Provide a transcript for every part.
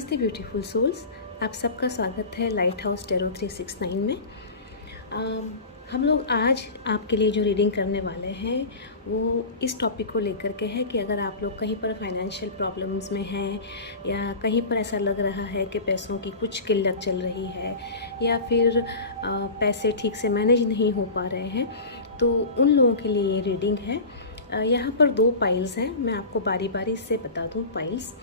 नमस्ते beautiful souls, आप सबका स्वागत है लाइट हाउस टेरो 369 में। हम लोग आज आपके लिए जो रीडिंग करने वाले हैं वो इस टॉपिक को लेकर के है कि अगर आप लोग कहीं पर फाइनेंशियल प्रॉब्लम्स में हैं या कहीं पर ऐसा लग रहा है कि पैसों की कुछ किल्लत चल रही है या फिर पैसे ठीक से मैनेज नहीं हो पा रहे हैं, तो उन लोगों के लिए ये रीडिंग है। यहाँ पर 2 पाइल्स हैं, मैं आपको बारी बारी से बता दूँ पाइल्स।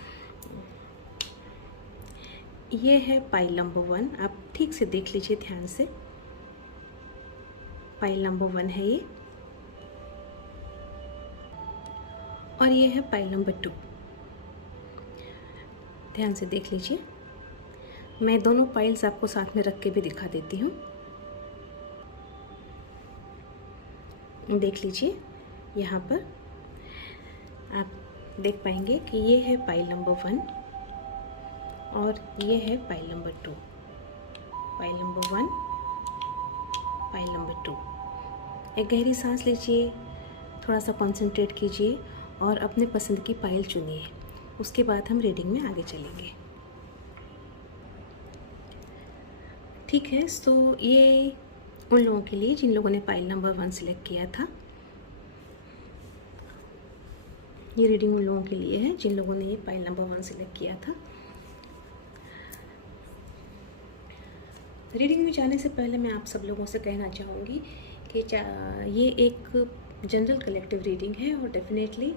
ये है पाइल नंबर 1, आप ठीक से देख लीजिए ध्यान से। पाइल नंबर 1 है ये, और ये है पाइल नंबर 2। ध्यान से देख लीजिए। मैं दोनों पाइल्स आपको साथ में रख के भी दिखा देती हूँ। देख लीजिए, यहाँ पर आप देख पाएंगे कि ये है पाइल नंबर 1 और ये है pile number 2। Pile number 1, pile number 2। एक गहरी सांस लीजिए, थोड़ा सा कंसंट्रेट कीजिए और अपने पसंद की पाइल चुनिए। उसके बाद हम रीडिंग में आगे चलेंगे। ठीक है, तो ये उन लोगों के लिए जिन लोगों ने पाइल नंबर 1 सिलेक्ट किया था। ये रीडिंग उन लोगों के लिए है जिन लोगों ने ये पाइल नंबर 1 सिलेक्ट किया था। रीडिंग में जाने से पहले मैं आप सब लोगों से कहना चाहूँगी कि ये एक जनरल कलेक्टिव रीडिंग है और डेफिनेटली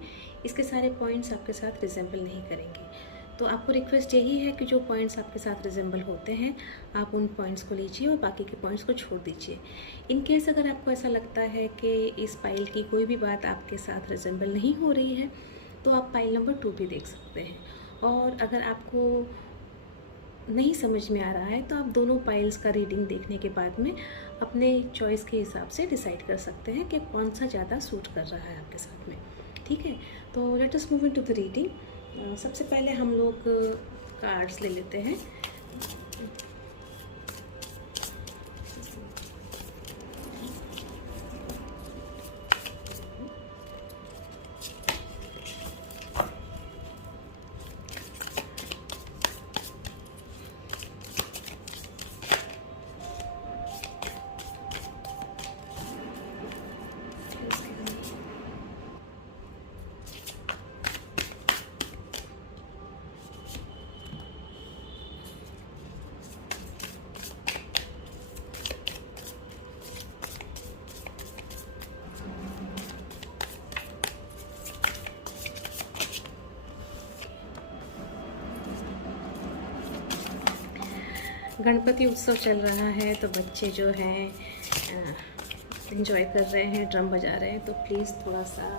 इसके सारे पॉइंट्स आपके साथ रिजेंबल नहीं करेंगे। तो आपको रिक्वेस्ट यही है कि जो पॉइंट्स आपके साथ रिजेंबल होते हैं आप उन पॉइंट्स को लीजिए और बाकी के पॉइंट्स को छोड़ दीजिए। इन केस अगर आपको ऐसा लगता है कि इस पाइल की कोई भी बात आपके साथ रिजेंबल नहीं हो रही है तो आप पाइल नंबर 2 भी देख सकते हैं। और अगर आपको नहीं समझ में आ रहा है तो आप दोनों पाइल्स का रीडिंग देखने के बाद में अपने चॉइस के हिसाब से डिसाइड कर सकते हैं कि कौन सा ज़्यादा सूट कर रहा है आपके साथ में। ठीक है, तो let us move into the reading. सबसे पहले हम लोग कार्ड्स ले लेते हैं। गणपति उत्सव चल रहा है तो बच्चे जो हैं एंजॉय कर रहे हैं, ड्रम बजा रहे हैं। तो प्लीज़ थोड़ा सा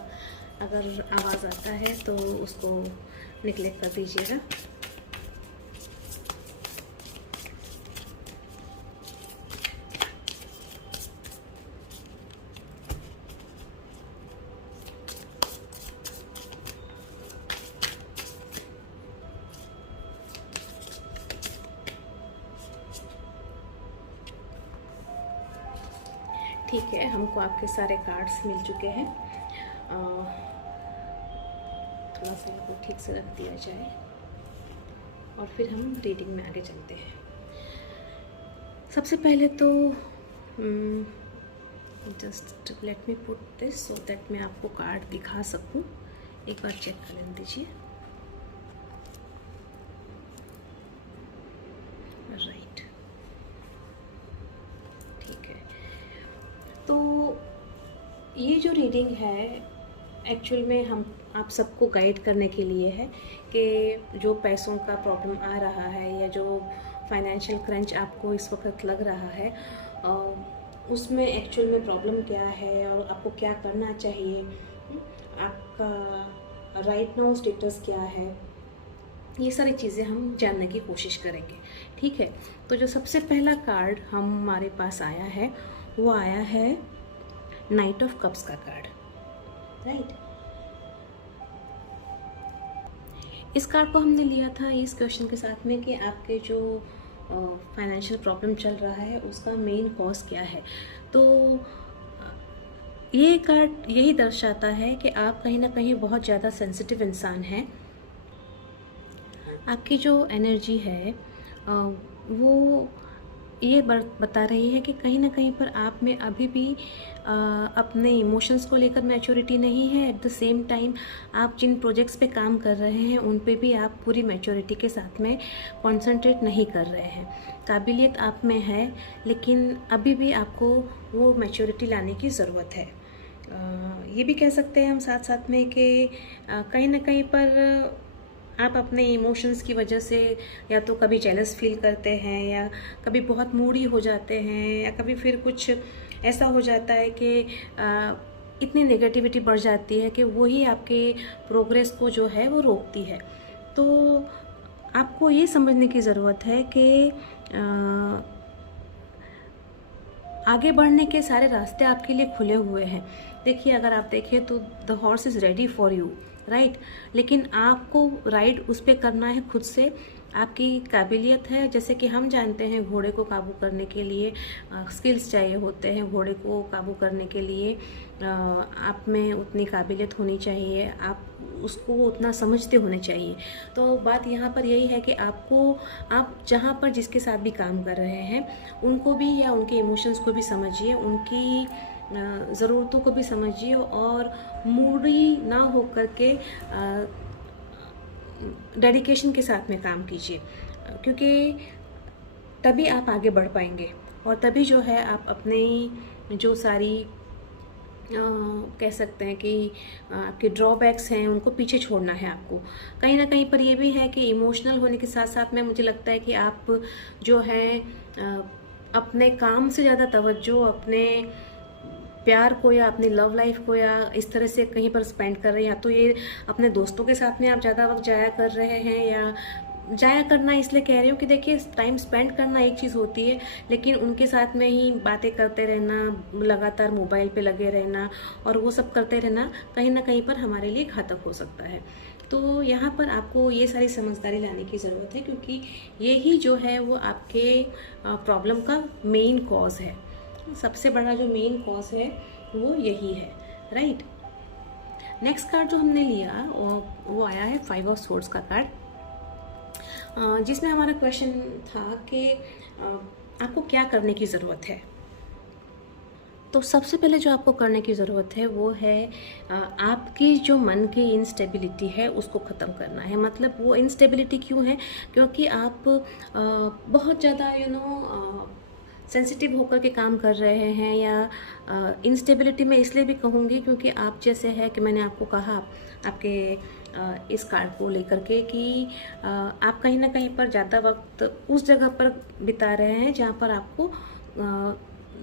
अगर आवाज़ आता है तो उसको निग्लेक्ट कर दीजिएगा। ठीक है, हमको आपके सारे कार्ड्स मिल चुके हैं। थोड़ा सा इनको ठीक से रख दिया जाए और फिर हम रीडिंग में आगे चलते हैं। सबसे पहले तो just let me put this so that मैं आपको कार्ड दिखा सकूं। एक बार चेक कर लेने दीजिए। राइट, ठीक है। तो ये जो रीडिंग है एक्चुअल में हम आप सबको गाइड करने के लिए है कि जो पैसों का प्रॉब्लम आ रहा है या जो फाइनेंशियल क्रंच आपको इस वक्त लग रहा है उसमें एक्चुअल में प्रॉब्लम क्या है और आपको क्या करना चाहिए, आपका राइट नाउ स्टेटस क्या है, ये सारी चीज़ें हम जानने की कोशिश करेंगे। ठीक है, तो जो सबसे पहला कार्ड हमारे पास आया है वो आया है नाइट ऑफ कप्स का कार्ड। राइट, इस कार्ड को हमने लिया था इस क्वेश्चन के साथ में कि आपके जो फाइनेंशियल प्रॉब्लम चल रहा है उसका मेन कॉज क्या है। तो ये कार्ड यही दर्शाता है कि आप कहीं ना कहीं बहुत ज़्यादा सेंसिटिव इंसान हैं आपकी जो एनर्जी है वो ये बता रही है कि कहीं ना कहीं पर आप में अभी भी अपने इमोशंस को लेकर मैच्योरिटी नहीं है। एट द सेम टाइम आप जिन प्रोजेक्ट्स पे काम कर रहे हैं उन पे भी आप पूरी मैच्योरिटी के साथ में कंसंट्रेट नहीं कर रहे हैं। काबिलियत आप में है, लेकिन अभी भी आपको वो मैच्योरिटी लाने की ज़रूरत है। ये भी कह सकते हैं हम साथ साथ में कि कहीं ना कहीं पर आप अपने इमोशंस की वजह से या तो कभी जेलस फील करते हैं, या कभी बहुत मूडी हो जाते हैं, या कभी फिर कुछ ऐसा हो जाता है कि इतनी नेगेटिविटी बढ़ जाती है कि वही आपके प्रोग्रेस को जो है वो रोकती है। तो आपको ये समझने की ज़रूरत है कि आगे बढ़ने के सारे रास्ते आपके लिए खुले हुए हैं। देखिए, अगर आप देखें तो the horse is ready for you, right. लेकिन आपको राइड उस पर करना है खुद से। आपकी काबिलियत है, जैसे कि हम जानते हैं घोड़े को काबू करने के लिए स्किल्स चाहिए होते हैं। घोड़े को काबू करने के लिए आप में उतनी काबिलियत होनी चाहिए, आप उसको उतना समझते होने चाहिए। तो बात यहाँ पर यही है कि आप जहाँ पर जिसके साथ भी काम कर रहे हैं उनको भी या उनके इमोशंस को भी समझिए, उनकी ज़रूरतों को भी समझिए, और मूडी ना हो कर के डेडिकेशन के साथ में काम कीजिए, क्योंकि तभी आप आगे बढ़ पाएंगे। और तभी जो है आप अपनी जो सारी कह सकते हैं कि आपके ड्रॉबैक्स हैं उनको पीछे छोड़ना है आपको। कहीं ना कहीं पर ये भी है कि इमोशनल होने के साथ साथ में मुझे लगता है कि आप जो है अपने काम से ज़्यादा तवज्जो अपने प्यार को या अपनी लव लाइफ को या इस तरह से कहीं पर स्पेंड कर रहे हैं। या तो ये अपने दोस्तों के साथ में आप ज़्यादा वक्त जाया कर रहे हैं, या जाया करना इसलिए कह रही हूँ कि देखिए, टाइम स्पेंड करना एक चीज़ होती है, लेकिन उनके साथ में ही बातें करते रहना, लगातार मोबाइल पे लगे रहना और वो सब करते रहना कहीं ना कहीं पर हमारे लिए घातक हो सकता है। तो यहाँ पर आपको ये सारी समझदारी लाने की ज़रूरत है, क्योंकि यही जो है वो आपके प्रॉब्लम का मेन कॉज है। सबसे बड़ा जो मेन कॉज है वो यही है, राइट। नेक्स्ट कार्ड जो हमने लिया वो आया है 5 ऑफ सोर्ड्स का कार्ड, जिसमें हमारा क्वेश्चन था कि आपको क्या करने की ज़रूरत है। तो सबसे पहले जो आपको करने की ज़रूरत है वो है आपकी जो मन की इंस्टेबिलिटी है उसको ख़त्म करना है। मतलब वो इंस्टेबिलिटी क्यों है? क्योंकि आप बहुत ज़्यादा सेंसिटिव होकर के काम कर रहे हैं, या इंस्टेबिलिटी में इसलिए भी कहूँगी क्योंकि आप जैसे है कि मैंने आपको कहा आपके इस कार्ड को लेकर के कि आप कहीं ना कहीं पर ज़्यादा वक्त उस जगह पर बिता रहे हैं जहाँ पर आपको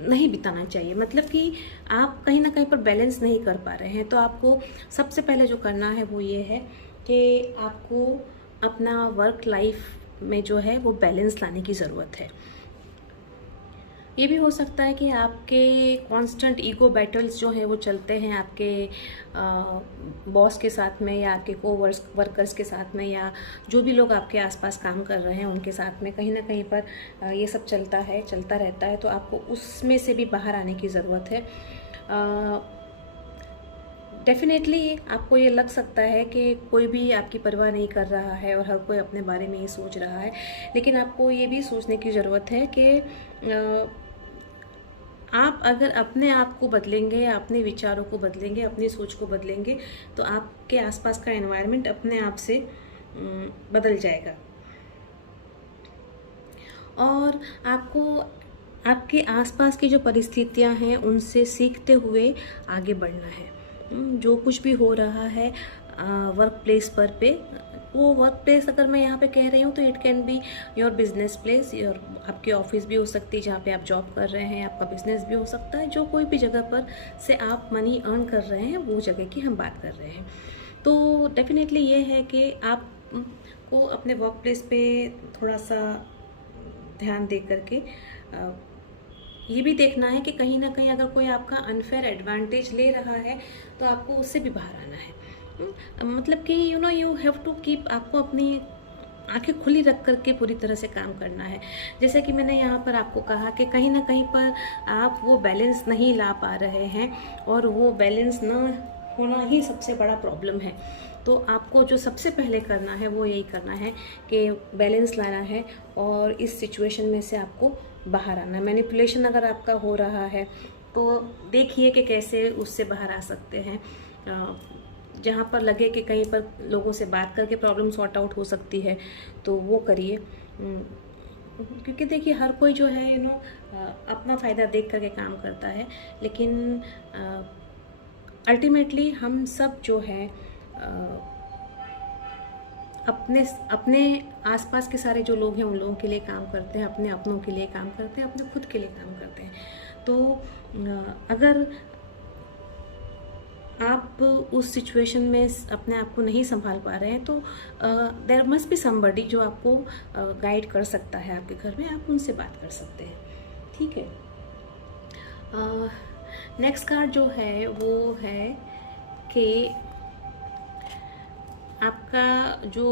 नहीं बिताना चाहिए। मतलब कि आप कहीं ना कहीं पर बैलेंस नहीं कर पा रहे हैं। तो आपको सबसे पहले जो करना है वो ये है कि आपको अपना वर्क लाइफ में जो है वो बैलेंस लाने की ज़रूरत है। ये भी हो सकता है कि आपके कांस्टेंट ईगो बैटल्स जो हैं वो चलते हैं आपके बॉस के साथ में, या आपके वर्कर्स के साथ में, या जो भी लोग आपके आसपास काम कर रहे हैं उनके साथ में कहीं ना कहीं पर ये सब चलता रहता है। तो आपको उसमें से भी बाहर आने की ज़रूरत है। डेफिनेटली आपको ये लग सकता है कि कोई भी आपकी परवाह नहीं कर रहा है और हर कोई अपने बारे में ही सोच रहा है, लेकिन आपको ये भी सोचने की ज़रूरत है कि आप अगर अपने आप को बदलेंगे या अपने विचारों को बदलेंगे, अपनी सोच को बदलेंगे, तो आपके आसपास का एनवायरनमेंट अपने आप से बदल जाएगा। और आपको आपके आसपास की जो परिस्थितियां हैं उनसे सीखते हुए आगे बढ़ना है। जो कुछ भी हो रहा है वर्क प्लेस पे, वो वर्क प्लेस अगर मैं यहाँ पे कह रही हूँ तो it can be your business place, your आपकी ऑफिस भी हो सकती है जहाँ पे आप जॉब कर रहे हैं, आपका बिजनेस भी हो सकता है। जो कोई भी जगह पर से आप मनी अर्न कर रहे हैं वो जगह की हम बात कर रहे हैं। तो डेफिनेटली ये है कि आप को अपने वर्क प्लेस पे थोड़ा सा ध्यान दे करके ये भी देखना है कि कहीं ना कहीं अगर कोई आपका अनफेयर एडवांटेज ले रहा है तो आपको उससे भी बाहर आना है। मतलब कि यू हैव टू कीप, आपको अपनी आंखें खुली रख करके पूरी तरह से काम करना है। जैसे कि मैंने यहाँ पर आपको कहा कि कहीं ना कहीं पर आप वो बैलेंस नहीं ला पा रहे हैं, और वो बैलेंस ना होना ही सबसे बड़ा प्रॉब्लम है। तो आपको जो सबसे पहले करना है वो यही करना है कि बैलेंस लाना है और इस सिचुएशन में से आपको बाहर आना है। मैनिपुलेशन अगर आपका हो रहा है तो देखिए कि कैसे उससे बाहर आ सकते हैं। जहाँ पर लगे कि कहीं पर लोगों से बात करके प्रॉब्लम सॉर्ट आउट हो सकती है तो वो करिए, क्योंकि देखिए हर कोई जो है अपना फ़ायदा देख करके काम करता है, लेकिन अल्टीमेटली हम सब जो है अपने अपने आसपास के सारे जो लोग हैं उन लोगों के लिए काम करते हैं, अपने अपनों के लिए काम करते हैं, अपने खुद के लिए काम करते हैं। तो अगर आप उस सिचुएशन में अपने आप को नहीं संभाल पा रहे हैं तो देयर मस्ट बी समबडी जो आपको गाइड कर सकता है आपके घर में, आप उनसे बात कर सकते हैं, ठीक है। नेक्स्ट कार्ड जो है वो है कि आपका जो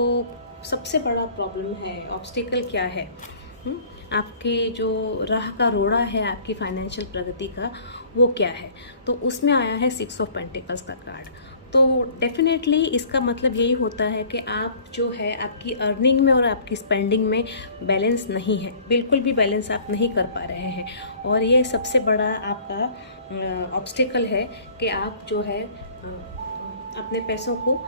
सबसे बड़ा प्रॉब्लम है, ऑब्स्टिकल क्या है, आपकी जो राह का रोड़ा है आपकी फाइनेंशियल प्रगति का, वो क्या है। तो उसमें आया है 6 ऑफ पेंटिकल्स का कार्ड। तो डेफिनेटली इसका मतलब यही होता है कि आप जो है आपकी अर्निंग में और आपकी स्पेंडिंग में बैलेंस नहीं है, बिल्कुल भी बैलेंस आप नहीं कर पा रहे हैं। और ये सबसे बड़ा आपका ऑब्स्टिकल है कि आप जो है अपने पैसों को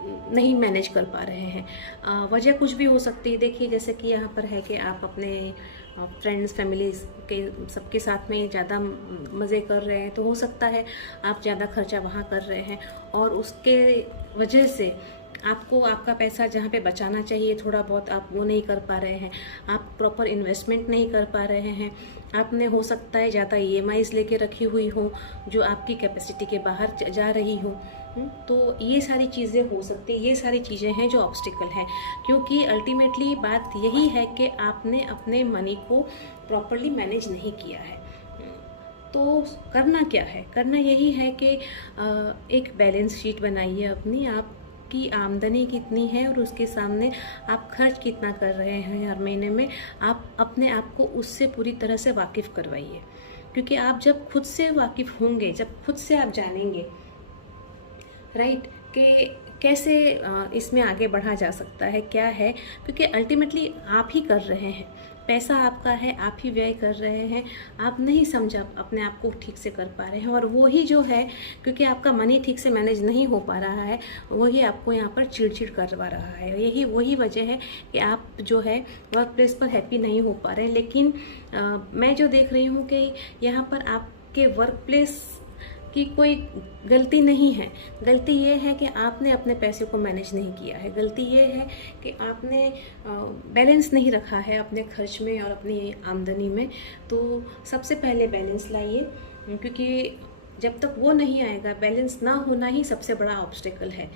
नहीं मैनेज कर पा रहे हैं। वजह कुछ भी हो सकती है। देखिए जैसे कि यहाँ पर है कि आप अपने फ्रेंड्स फैमिली के सबके साथ में ज़्यादा मज़े कर रहे हैं, तो हो सकता है आप ज़्यादा खर्चा वहाँ कर रहे हैं और उसके वजह से आपको आपका पैसा जहाँ पे बचाना चाहिए थोड़ा बहुत आप वो नहीं कर पा रहे हैं, आप प्रॉपर इन्वेस्टमेंट नहीं कर पा रहे हैं, आपने हो सकता है ज़्यादा EMIs लेके रखी हुई हो जो आपकी कैपेसिटी के बाहर जा रही हो। तो ये सारी चीज़ें हो सकती है, ये सारी चीज़ें हैं जो ऑब्स्टिकल हैं, क्योंकि अल्टीमेटली बात यही है कि आपने अपने मनी को प्रॉपरली मैनेज नहीं किया है। तो करना क्या है, करना यही है कि एक बैलेंस शीट बनाइए अपनी, आपकी आमदनी कितनी है और उसके सामने आप खर्च कितना कर रहे हैं हर महीने में, आप अपने आप को उससे पूरी तरह से वाकिफ़ करवाइए। क्योंकि आप जब खुद से वाकिफ़ होंगे, जब खुद से आप जानेंगे राइट कि कैसे इसमें आगे बढ़ा जा सकता है, क्या है, क्योंकि अल्टीमेटली आप ही कर रहे हैं, पैसा आपका है, आप ही व्यय कर रहे हैं, आप नहीं समझा अपने आप को ठीक से कर पा रहे हैं। और वही जो है, क्योंकि आपका मनी ठीक से मैनेज नहीं हो पा रहा है, वही आपको यहाँ पर चिड़चिड़ करवा रहा है। यही वही वजह है कि आप जो है वर्क प्लेस पर हैप्पी नहीं हो पा रहे हैं। लेकिन मैं जो देख रही हूँ कि यहाँ पर आपके वर्क प्लेस की कोई गलती नहीं है, गलती ये है कि आपने अपने पैसे को मैनेज नहीं किया है, गलती ये है कि आपने बैलेंस नहीं रखा है अपने खर्च में और अपनी आमदनी में। तो सबसे पहले बैलेंस लाइए, क्योंकि जब तक वो नहीं आएगा, बैलेंस ना होना ही सबसे बड़ा ऑब्स्टेकल है।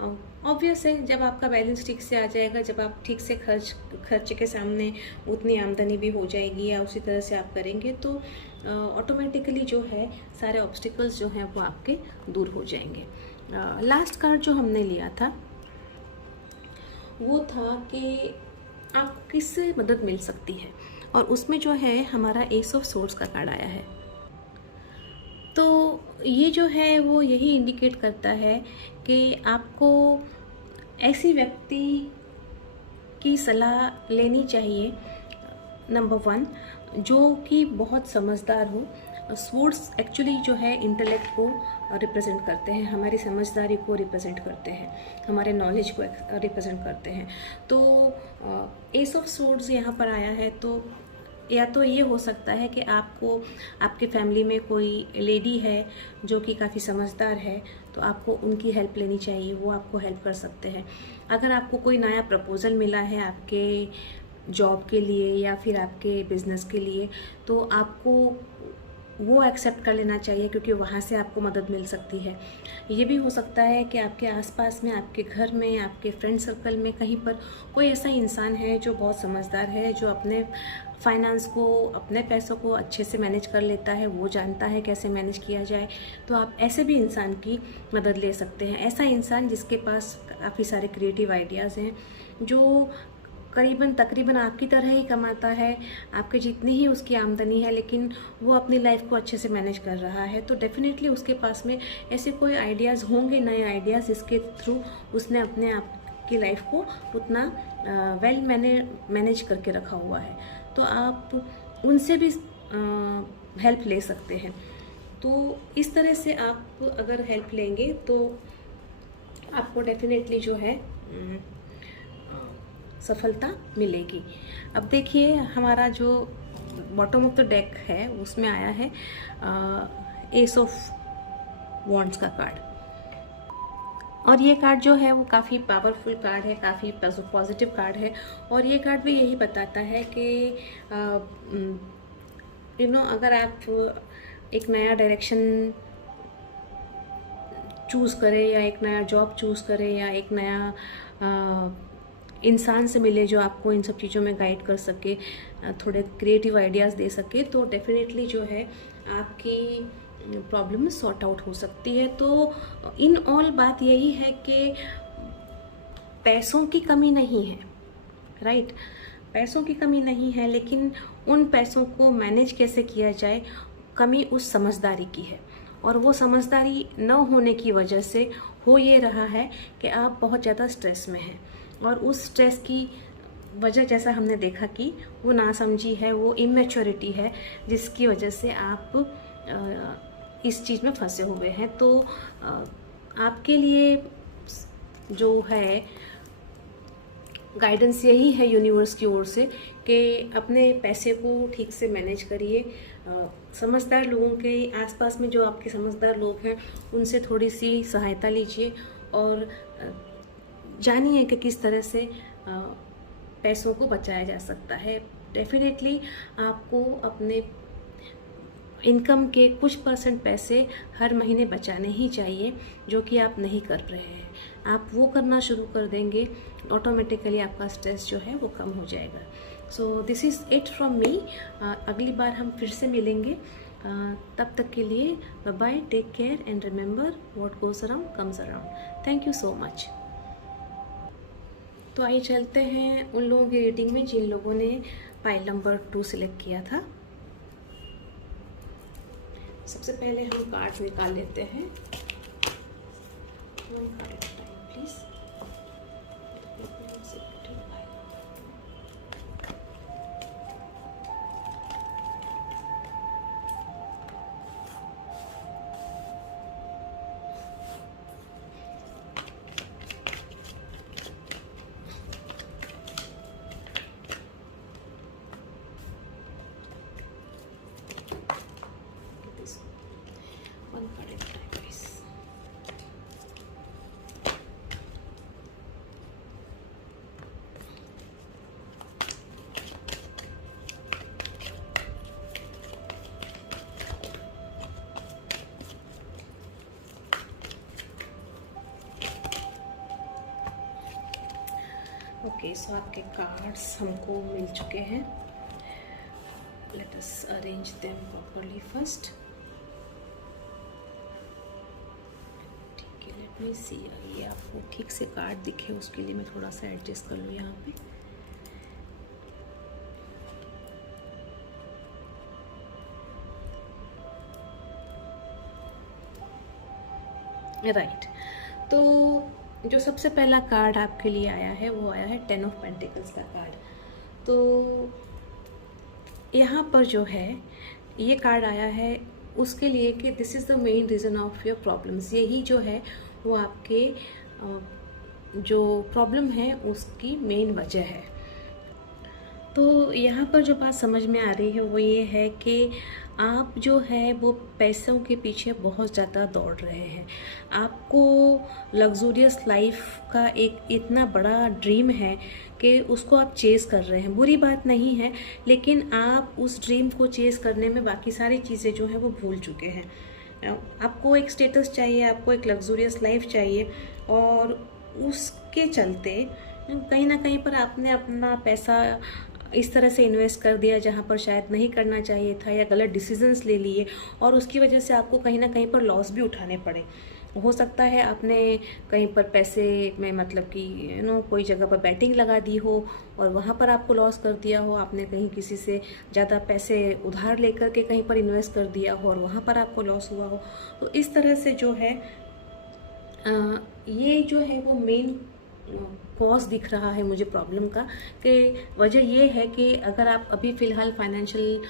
ऑब्वियस है, जब आपका बैलेंस ठीक से आ जाएगा, जब आप ठीक से खर्च के सामने उतनी आमदनी भी हो जाएगी या उसी तरह से आप करेंगे, तो ऑटोमेटिकली जो है सारे ऑब्स्टिकल्स जो हैं वो आपके दूर हो जाएंगे। लास्ट कार्ड जो हमने लिया था वो था कि आप किससे मदद मिल सकती है, और उसमें जो है हमारा एस ऑफ सोर्ड्स का कार्ड आया है। तो ये जो है वो यही इंडिकेट करता है कि आपको ऐसी व्यक्ति की सलाह लेनी चाहिए, नंबर 1, जो कि बहुत समझदार हो। स्वॉर्ड्स एक्चुअली जो है इंटेलेक्ट को रिप्रेजेंट करते हैं, हमारी समझदारी को रिप्रेजेंट करते हैं, हमारे नॉलेज को रिप्रेजेंट करते हैं। तो एस ऑफ स्वॉर्ड्स यहाँ पर आया है, तो या तो ये हो सकता है कि आपको आपके फैमिली में कोई लेडी है जो कि काफ़ी समझदार है, तो आपको उनकी हेल्प लेनी चाहिए, वो आपको हेल्प कर सकते हैं। अगर आपको कोई नया प्रपोज़ल मिला है आपके जॉब के लिए या फिर आपके बिज़नेस के लिए, तो आपको वो एक्सेप्ट कर लेना चाहिए, क्योंकि वहाँ से आपको मदद मिल सकती है। ये भी हो सकता है कि आपके आसपास में, आपके घर में, आपके फ्रेंड सर्कल में कहीं पर कोई ऐसा इंसान है जो बहुत समझदार है, जो अपने फाइनेंस को, अपने पैसों को अच्छे से मैनेज कर लेता है, वो जानता है कैसे मैनेज किया जाए। तो आप ऐसे भी इंसान की मदद ले सकते हैं। ऐसा इंसान जिसके पास काफ़ी सारे क्रिएटिव आइडियाज़ हैं, जो करीबन तकरीबन आपकी तरह ही कमाता है, आपके जितनी ही उसकी आमदनी है, लेकिन वो अपनी लाइफ को अच्छे से मैनेज कर रहा है, तो डेफिनेटली उसके पास में ऐसे कोई आइडियाज़ होंगे, नए आइडियाज़, जिसके थ्रू उसने अपने आप की लाइफ को उतना वेल मैनेज करके रखा हुआ है। तो आप उनसे भी हेल्प ले सकते हैं। तो इस तरह से आप अगर हेल्प लेंगे तो आपको डेफिनेटली जो है सफलता मिलेगी। अब देखिए, हमारा जो बॉटम ऑफ द डेक है उसमें आया है एस ऑफ वॉन्ड्स का कार्ड, और ये कार्ड जो है वो काफ़ी पावरफुल कार्ड है, काफ़ी पॉजिटिव कार्ड है। और ये कार्ड भी यही बताता है कि अगर आप एक नया डायरेक्शन चूज़ करें, या एक नया जॉब चूज़ करें, या एक नया इंसान से मिले जो आपको इन सब चीज़ों में गाइड कर सके, थोड़े क्रिएटिव आइडियाज़ दे सके, तो डेफिनेटली जो है आपकी प्रॉब्लम सॉर्ट आउट हो सकती है। तो इन ऑल बात यही है कि पैसों की कमी नहीं है, राइट? पैसों की कमी नहीं है, लेकिन उन पैसों को मैनेज कैसे किया जाए, कमी उस समझदारी की है। और वो समझदारी न होने की वजह से हो ये रहा है कि आप बहुत ज़्यादा स्ट्रेस में हैं, और उस स्ट्रेस की वजह, जैसा हमने देखा कि वो नासमझी है, वो इमेच्योरिटी है, जिसकी वजह से आप इस चीज़ में फंसे हुए हैं। तो आपके लिए जो है गाइडेंस यही है यूनिवर्स की ओर से कि अपने पैसे को ठीक से मैनेज करिए। समझदार लोगों के आसपास में जो आपके समझदार लोग हैं उनसे थोड़ी सी सहायता लीजिए, और जानिए कि किस तरह से पैसों को बचाया जा सकता है। डेफिनेटली आपको अपने इनकम के कुछ परसेंट पैसे हर महीने बचाने ही चाहिए, जो कि आप नहीं कर रहे हैं। आप वो करना शुरू कर देंगे, ऑटोमेटिकली आपका स्ट्रेस जो है वो कम हो जाएगा। सो दिस इज़ इट फ्रॉम मी। अगली बार हम फिर से मिलेंगे। तब तक के लिए bye bye, take care and remember what goes around comes around. Thank you so much. तो आइए चलते हैं उन लोगों की रीडिंग में जिन लोगों ने पाइल नंबर 2 सिलेक्ट किया था। सबसे पहले हम कार्ड निकाल लेते हैं। One card at a time please. One card at a time, please. Okay, so आपके कार्ड्स हमको मिल चुके हैं। Let us arrange them properly first. Let me see, ये आपको ठीक से कार्ड दिखे उसके लिए मैं थोड़ा सा एडजस्ट कर लूँ यहाँ पे। राइट, तो जो सबसे पहला कार्ड आपके लिए आया है वो आया है 10 ऑफ पेंटिकल्स का कार्ड। तो यहाँ पर जो है ये कार्ड आया है उसके लिए कि this is the main reason of your problems. यही जो है वो आपके जो प्रॉब्लम है उसकी मेन वजह है। तो यहाँ पर जो बात समझ में आ रही है वो ये है कि आप जो है वो पैसों के पीछे बहुत ज़्यादा दौड़ रहे हैं। आपको लग्जूरियस लाइफ का एक इतना बड़ा ड्रीम है कि उसको आप चेज़ कर रहे हैं। बुरी बात नहीं है, लेकिन आप उस ड्रीम को चेज़ करने में बाकी सारी चीज़ें जो हैं वो भूल चुके हैं। आपको एक स्टेटस चाहिए, आपको एक लग्जूरियस लाइफ चाहिए, और उसके चलते कहीं ना कहीं पर आपने अपना पैसा इस तरह से इन्वेस्ट कर दिया जहाँ पर शायद नहीं करना चाहिए था, या गलत डिसीजंस ले लिए, और उसकी वजह से आपको कहीं ना कहीं पर लॉस भी उठाने पड़े। हो सकता है आपने कहीं पर पैसे में मतलब कि कोई जगह पर बैटिंग लगा दी हो और वहाँ पर आपको लॉस कर दिया हो, आपने कहीं किसी से ज़्यादा पैसे उधार लेकर के कहीं पर इन्वेस्ट कर दिया हो और वहाँ पर आपको लॉस हुआ हो। तो इस तरह से जो है ये जो है वो मेन कॉज दिख रहा है मुझे प्रॉब्लम का, कि वजह ये है कि अगर आप अभी फ़िलहाल फाइनेंशियल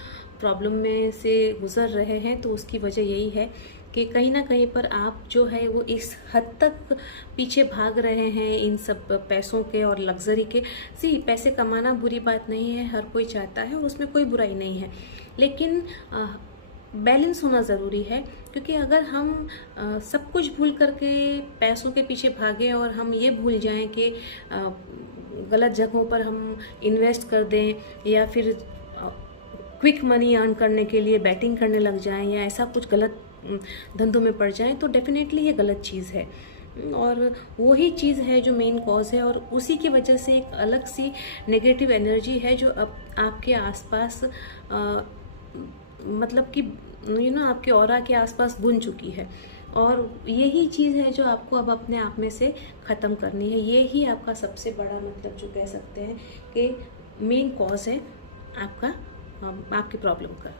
प्रॉब्लम में से गुज़र रहे हैं तो उसकी वजह यही है कि कहीं ना कहीं पर आप जो है वो इस हद तक पीछे भाग रहे हैं इन सब पैसों के और लग्जरी के। पैसे कमाना बुरी बात नहीं है, हर कोई चाहता है, उसमें कोई बुराई नहीं है, लेकिन बैलेंस होना ज़रूरी है। क्योंकि अगर हम सब कुछ भूल करके पैसों के पीछे भागें और हम ये भूल जाएं कि गलत जगहों पर हम इन्वेस्ट कर दें या फिर क्विक मनी अर्न करने के लिए बैटिंग करने लग जाएं या ऐसा कुछ गलत धंधों में पड़ जाएं, तो डेफिनेटली ये गलत चीज़ है और वही चीज़ है जो मेन कॉज है। और उसी की वजह से एक अलग सी नेगेटिव एनर्जी है जो अब आपके आसपास मतलब कि आपके ऑरा के आसपास बुन चुकी है और यही चीज़ है जो आपको अब अपने आप में से ख़त्म करनी है। ये ही आपका सबसे बड़ा मतलब जो कह सकते हैं कि मेन कॉज है आपकी प्रॉब्लम का।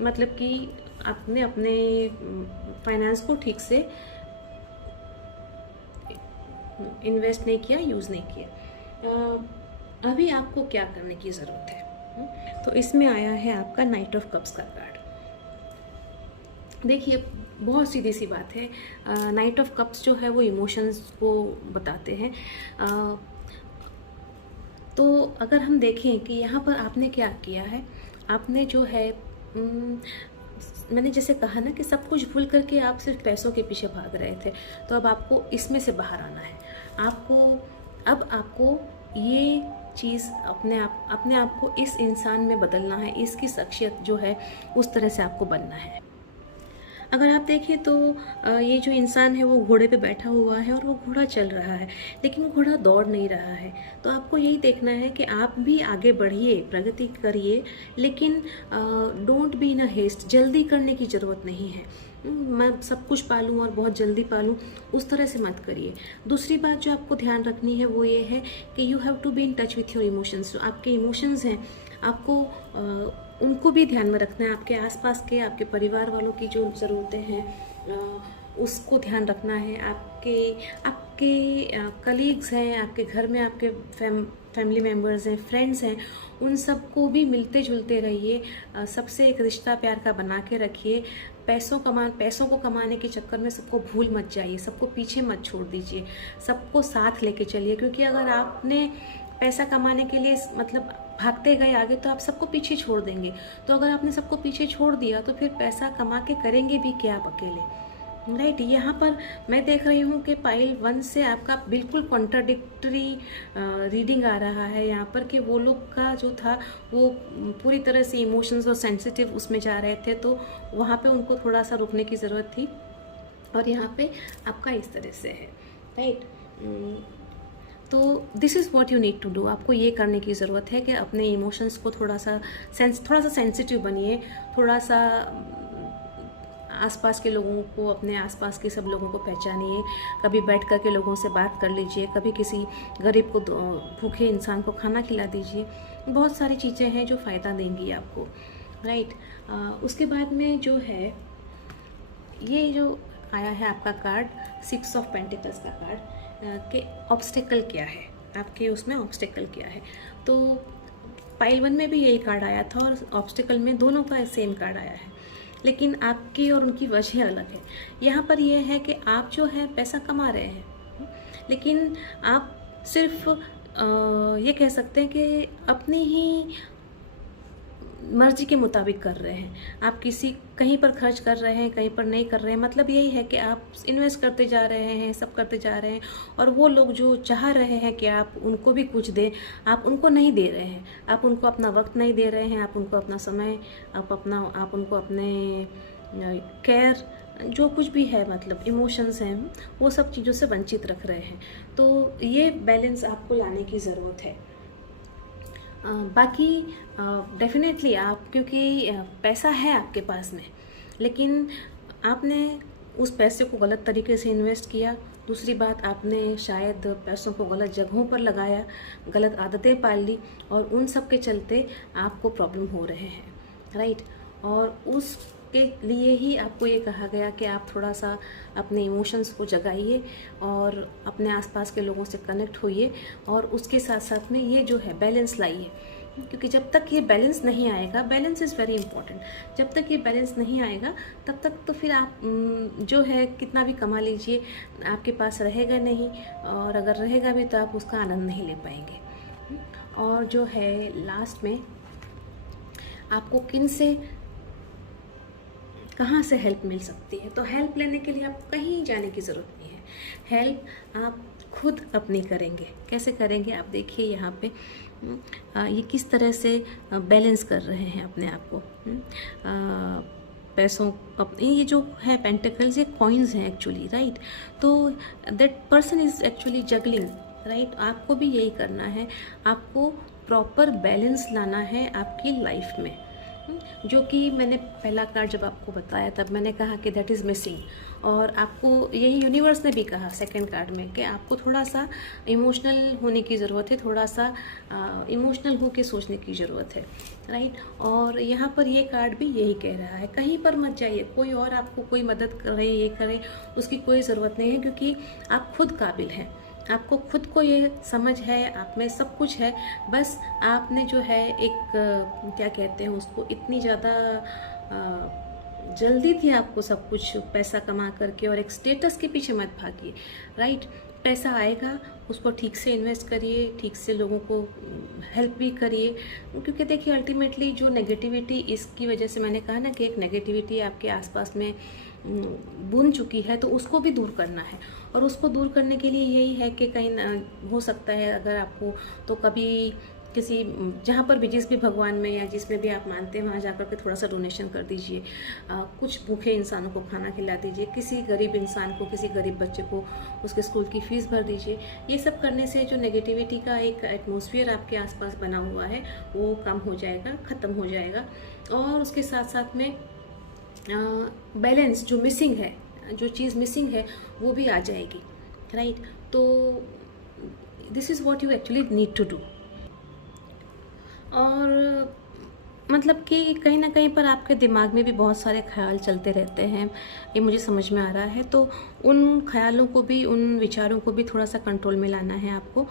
मतलब कि आपने अपने फाइनेंस को ठीक से इन्वेस्ट नहीं किया, यूज़ नहीं किया। अभी आपको क्या करने की ज़रूरत है? तो इसमें आया है आपका नाइट ऑफ कप्स का कार्ड। देखिए, बहुत सीधी सी बात है, नाइट ऑफ कप्स जो है वो इमोशंस को बताते हैं। तो अगर हम देखें कि यहाँ पर आपने क्या किया है, आपने जो है मैंने जैसे कहा ना कि सब कुछ भूल करके आप सिर्फ पैसों के पीछे भाग रहे थे, तो अब आपको इसमें से बाहर आना है। अब आपको ये चीज़ अपने आप को इस इंसान में बदलना है, इसकी शख्सियत जो है उस तरह से आपको बनना है। अगर आप देखें तो ये जो इंसान है वो घोड़े पे बैठा हुआ है और वो घोड़ा चल रहा है, लेकिन घोड़ा दौड़ नहीं रहा है। तो आपको यही देखना है कि आप भी आगे बढ़िए, प्रगति करिए, लेकिन don't be in a haste. जल्दी करने की ज़रूरत नहीं है, मैं सब कुछ पालूँ और बहुत जल्दी पालूँ, उस तरह से मत करिए। दूसरी बात जो आपको ध्यान रखनी है वो ये है कि you have to be in touch with your emotions. जो आपके इमोशंस हैं आपको उनको भी ध्यान में रखना है। आपके आसपास के, आपके परिवार वालों की जो ज़रूरतें हैं उसको ध्यान रखना है। आपके कलीग्स हैं, आपके घर में आपके फैमिली मेम्बर्स हैं, फ्रेंड्स हैं, उन सबको भी मिलते जुलते रहिए। सबसे एक रिश्ता प्यार का बना के रखिए। पैसों को कमाने के चक्कर में सबको भूल मत जाइए, सबको पीछे मत छोड़ दीजिए, सबको साथ लेके चलिए। क्योंकि अगर आपने पैसा कमाने के लिए मतलब भागते गए आगे, तो आप सबको पीछे छोड़ देंगे। तो अगर आपने सबको पीछे छोड़ दिया तो फिर पैसा कमा के करेंगे भी क्या आप अकेले, राइट? यहाँ पर मैं देख रही हूँ कि पाइल 1 से आपका बिल्कुल कॉन्ट्राडिक्टरी रीडिंग आ रहा है यहाँ पर, कि वो लोग का जो था वो पूरी तरह से इमोशंस और सेंसिटिव उसमें जा रहे थे, तो वहाँ पे उनको थोड़ा सा रुकने की ज़रूरत थी। और यहाँ पे आपका इस तरह से है, राइट? तो this is what you need to do. आपको ये करने की ज़रूरत है कि अपने इमोशंस को थोड़ा सा सेंसिटिव बनिए, थोड़ा सा आसपास के लोगों को, अपने आसपास के सब लोगों को पहचानिए। कभी बैठ कर के लोगों से बात कर लीजिए, कभी किसी गरीब को, भूखे इंसान को खाना खिला दीजिए। बहुत सारी चीज़ें हैं जो फ़ायदा देंगी आपको, राइट? उसके बाद में जो है ये जो आया है आपका कार्ड 6 ऑफ पेंटिकल्स का कार्ड, कि ऑब्स्टेकल क्या है, आपके उसमें ऑब्स्टेकल क्या है। तो पाइल 1 में भी यही कार्ड आया था और ऑब्स्टेकल में दोनों का सेम कार्ड आया है, लेकिन आपकी और उनकी वजह अलग है। यहाँ पर यह है कि आप जो है पैसा कमा रहे हैं, लेकिन आप सिर्फ ये कह सकते हैं कि अपनी ही मर्जी के मुताबिक कर रहे हैं। आप कहीं पर खर्च कर रहे हैं, कहीं पर नहीं कर रहे हैं। मतलब यही है कि आप इन्वेस्ट करते जा रहे हैं, सब करते जा रहे हैं, और वो लोग जो चाह रहे हैं कि आप उनको भी कुछ दें, आप उनको नहीं दे रहे हैं। आप उनको अपना वक्त नहीं दे रहे हैं, आप उनको अपना समय, आप उनको अपने केयर, जो कुछ भी है, मतलब इमोशंस हैं, वो सब चीज़ों से वंचित रख रहे हैं। तो ये बैलेंस आपको लाने की ज़रूरत है। बाकी डेफिनेटली आप, क्योंकि पैसा है आपके पास में, लेकिन आपने उस पैसे को गलत तरीके से इन्वेस्ट किया। दूसरी बात, आपने शायद पैसों को गलत जगहों पर लगाया, गलत आदतें पाल ली और उन सब के चलते आपको प्रॉब्लम हो रहे हैं, राइट। और उसके लिए ही आपको ये कहा गया कि आप थोड़ा सा अपने इमोशंस को जगाइए और अपने आसपास के लोगों से कनेक्ट होइए और उसके साथ साथ में ये जो है बैलेंस लाइए, क्योंकि जब तक ये बैलेंस नहीं आएगा, बैलेंस इज़ वेरी इंपॉर्टेंट, जब तक ये बैलेंस नहीं आएगा तब तक तो फिर आप जो है कितना भी कमा लीजिए आपके पास रहेगा नहीं, और अगर रहेगा भी तो आप उसका आनंद नहीं ले पाएंगे। और जो है लास्ट में आपको किन से कहाँ से हेल्प मिल सकती है, तो हेल्प लेने के लिए आपको कहीं जाने की ज़रूरत नहीं है। हेल्प आप खुद अपनी करेंगे। कैसे करेंगे आप देखिए यहाँ पे ये किस तरह से बैलेंस कर रहे हैं अपने आप को। पैसों ये जो है पेंटिकल्स, ये कॉइन्स हैं एक्चुअली, राइट। तो that person is actually juggling, right. आपको भी यही करना है, आपको प्रॉपर बैलेंस लाना है आपकी लाइफ में, जो कि मैंने पहला कार्ड जब आपको बताया तब मैंने कहा कि दैट इज़ मिसिंग। और आपको यही यूनिवर्स ने भी कहा सेकंड कार्ड में कि आपको थोड़ा सा इमोशनल होने की ज़रूरत है, थोड़ा सा इमोशनल होकर सोचने की ज़रूरत है, राइट। और यहाँ पर ये कार्ड भी यही कह रहा है, कहीं पर मत जाइए, कोई और आपको कोई मदद करे ये करे उसकी कोई ज़रूरत नहीं है, क्योंकि आप खुद काबिल हैं। आपको खुद को ये समझ है, आप में सब कुछ है, बस आपने जो है एक क्या कहते हैं उसको, इतनी ज़्यादा जल्दी थी आपको सब कुछ पैसा कमा करके, और एक स्टेटस के पीछे मत भागिए, राइट। पैसा आएगा, उसको ठीक से इन्वेस्ट करिए, ठीक से लोगों को हेल्प भी करिए, क्योंकि देखिए अल्टीमेटली जो नेगेटिविटी, इसकी वजह से मैंने कहा ना कि एक नेगेटिविटी आपके आसपास में बुन चुकी है, तो उसको भी दूर करना है। और उसको दूर करने के लिए यही है कि कहीं हो सकता है अगर आपको, तो कभी किसी जहाँ पर भी, जिस भी भगवान में या जिसमें भी आप मानते हैं वहाँ जाकर के थोड़ा सा डोनेशन कर दीजिए, कुछ भूखे इंसानों को खाना खिला दीजिए, किसी गरीब इंसान को, किसी गरीब बच्चे को उसके स्कूल की फ़ीस भर दीजिए। ये सब करने से जो नेगेटिविटी का एक एटमॉस्फेयर आपके आसपास बना हुआ है वो कम हो जाएगा, ख़त्म हो जाएगा। और उसके साथ साथ में बैलेंस जो मिसिंग है, जो चीज़ मिसिंग है वो भी आ जाएगी, राइट। तो this is what you actually need to do. और मतलब कि कहीं ना कहीं पर आपके दिमाग में भी बहुत सारे ख्याल चलते रहते हैं, ये मुझे समझ में आ रहा है। तो उन ख्यालों को भी, उन विचारों को भी थोड़ा सा कंट्रोल में लाना है आपको।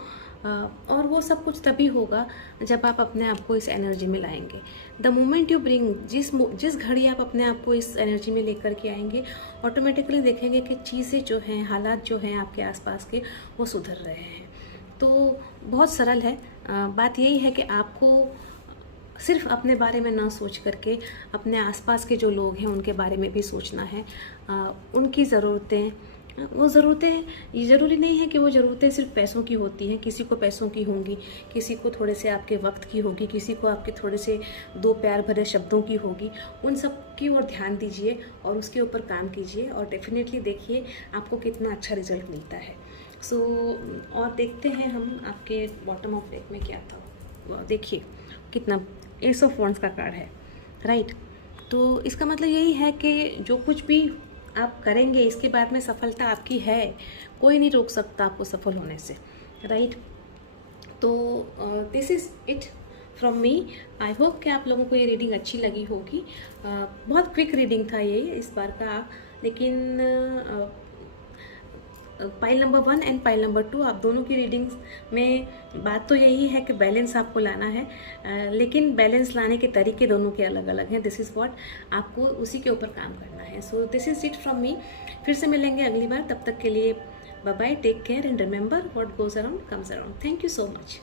और वो सब कुछ तभी होगा जब आप अपने आप को इस एनर्जी में लाएंगे। द मोमेंट यू ब्रिंग, जिस घड़ी आप अपने आप को इस एनर्जी में लेकर के आएंगे, ऑटोमेटिकली देखेंगे कि चीज़ें जो हैं, हालात जो हैं आपके आसपास के, वो सुधर रहे हैं। तो बहुत सरल है, बात यही है कि आपको सिर्फ अपने बारे में ना सोच करके अपने आसपास के जो लोग हैं उनके बारे में भी सोचना है। उनकी ज़रूरतें, वो ज़रूरतें, ये ज़रूरी नहीं है कि वो ज़रूरतें सिर्फ पैसों की होती हैं। किसी को पैसों की होंगी, किसी को थोड़े से आपके वक्त की होगी, किसी को आपके थोड़े से दो प्यार भरे शब्दों की होगी। उन सब की ओर ध्यान दीजिए और उसके ऊपर काम कीजिए, और डेफिनेटली देखिए आपको कितना अच्छा रिजल्ट मिलता है। सो और देखते हैं हम आपके बॉटम ऑफ डेक में क्या था। देखिए कितना एस ऑफ वॉन्ड्स का कार्ड है, राइट। तो इसका मतलब यही है कि जो कुछ भी आप करेंगे इसके बाद में सफलता आपकी है, कोई नहीं रोक सकता आपको सफल होने से, राइट। तो this is it from me. I hope कि आप लोगों को ये रीडिंग अच्छी लगी होगी। बहुत क्विक रीडिंग था ये इस बार का, लेकिन pile number 1 and pile number 2 आप दोनों की रीडिंग्स में बात तो यही है कि बैलेंस आपको लाना है, लेकिन बैलेंस लाने के तरीके दोनों के अलग अलग हैं। दिस इज़ व्हाट आपको उसी के ऊपर काम करना है। So this is it from me. फिर से मिलेंगे अगली बार, तब तक के लिए bye bye, take care and remember what goes around comes around. Thank you so much.